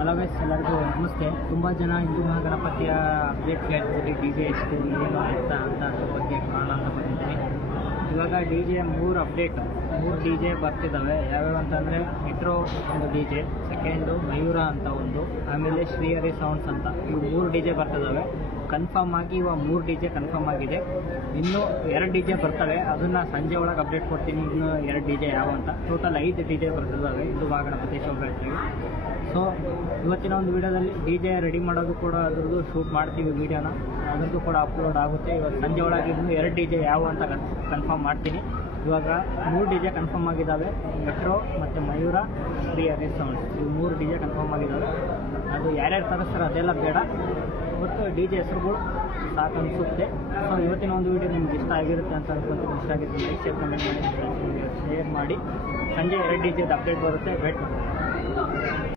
Hello guys, ಎಲ್ಲರಿಗೂ ನಮಸ್ತೆ. ತುಂಬ ಜನ ಹಿಂದೂ ಮಹಾಗಣಪತಿಯ ಅಪ್ಡೇಟ್ ಕೇಳ್ತಿದ್ದೀರಿ, ಡಿ ಜೆ ಎಷ್ಟು ಏನು ಎತ್ತ ಅಂತ ಅದ್ರ ಬಗ್ಗೆ ಕಾರಣ ಅಂತ ಬಂದಿದ್ದೀನಿ. ಇವಾಗ D J 3 update, 3 D J ಬರ್ತಿದ್ದಾವೆ. ಯಾವ್ಯಾವ ಅಂತಂದರೆ ಮೆಟ್ರೋ ಒಂದು ಡಿ ಜೆ, ಸೆಕೆಂಡು ಮಯೂರ ಅಂತ ಒಂದು, ಆಮೇಲೆ ಶ್ರೀಹರಿ ಸೌಂಡ್ಸ್ ಅಂತ. ಇವು 3 ಡಿ ಜೆ ಬರ್ತಿದ್ದಾವೆ. ಕನ್ಫರ್ಮ್ ಆಗಿ ಇವಾಗ 3 ಡಿ ಜೆ ಕನ್ಫರ್ಮ್ ಆಗಿದೆ. ಇನ್ನೂ 2 ಡಿ ಜೆ ಬರ್ತವೆ, ಅದನ್ನು ಸಂಜೆ ಒಳಗೆ ಅಪ್ಡೇಟ್ ಕೊಡ್ತೀನಿ. ಇನ್ನೂ 2 ಡಿ ಜೆ ಯಾವ ಅಂತ. ಟೋಟಲ್ 5 ಡಿ ಜೆ ಬರ್ತಿದ್ದಾವೆ ಹಿಂದೂ ಮಹಾಗಣಪತಿ ಶೋಭಾಯಾತ್ರೆಗೆ. ಸೊ ಇವತ್ತಿನ ಒಂದು ವೀಡಿಯೋದಲ್ಲಿ ಡಿ ಜೆ ರೆಡಿ ಮಾಡೋದು ಕೂಡ ಅದ್ರದ್ದು ಶೂಟ್ ಮಾಡ್ತೀವಿ ವೀಡಿಯೋನ, ಅದರದ್ದು ಕೂಡ ಅಪ್ಲೋಡ್ ಆಗುತ್ತೆ. ಇವತ್ತು ಸಂಜೆ ಒಳಗೆ ಇನ್ನೂ 2 ಡಿ ಜೆ ಯಾವ ಅಂತ ಕನ್ಫರ್ಮ್ ಮಾಡ್ತೀನಿ. ಇವಾಗ 3 ಡಿ ಜೆ ಕನ್ಫರ್ಮ್ ಆಗಿದ್ದಾವೆ, ಮೆಟ್ರೋ ಮತ್ತು ಮಯೂರ, ಶ್ರೀಹರಿ ಸೌಂಡ್ಸ್. ಇವು 3 ಡಿ ಜೆ ಕನ್ಫರ್ಮ್ ಆಗಿದ್ದಾವೆ. ಅದು ಯಾರ್ಯಾರು ತರಿಸ್ತಾರೆ ಅದೆಲ್ಲ ಬೇಡ, ಒಟ್ಟು ಡಿ ಜೆ ಹೆಸರುಗಳು ಸಾಕು ಅನಿಸುತ್ತೆ. ಸೊ ಇವತ್ತಿನ ಒಂದು ವೀಡಿಯೋ ನಿಮ್ಗೆ ಇಷ್ಟ ಆಗಿರುತ್ತೆ ಅಂತ ಅನ್ಕೊಂತೀನಿ. ಇಷ್ಟ ಆಗಿರುತ್ತೆ ಲೈಕ್, ಶೇರ್, ಕಮೆಂಟ್ ಮಾಡಿ, ಶೇರ್ ಮಾಡಿ. ಸಂಜೆ 2 ಡಿ ಜೆದು ಅಪ್ಡೇಟ್ ಬರುತ್ತೆ, ವೇಟ್ ಮಾಡಿ.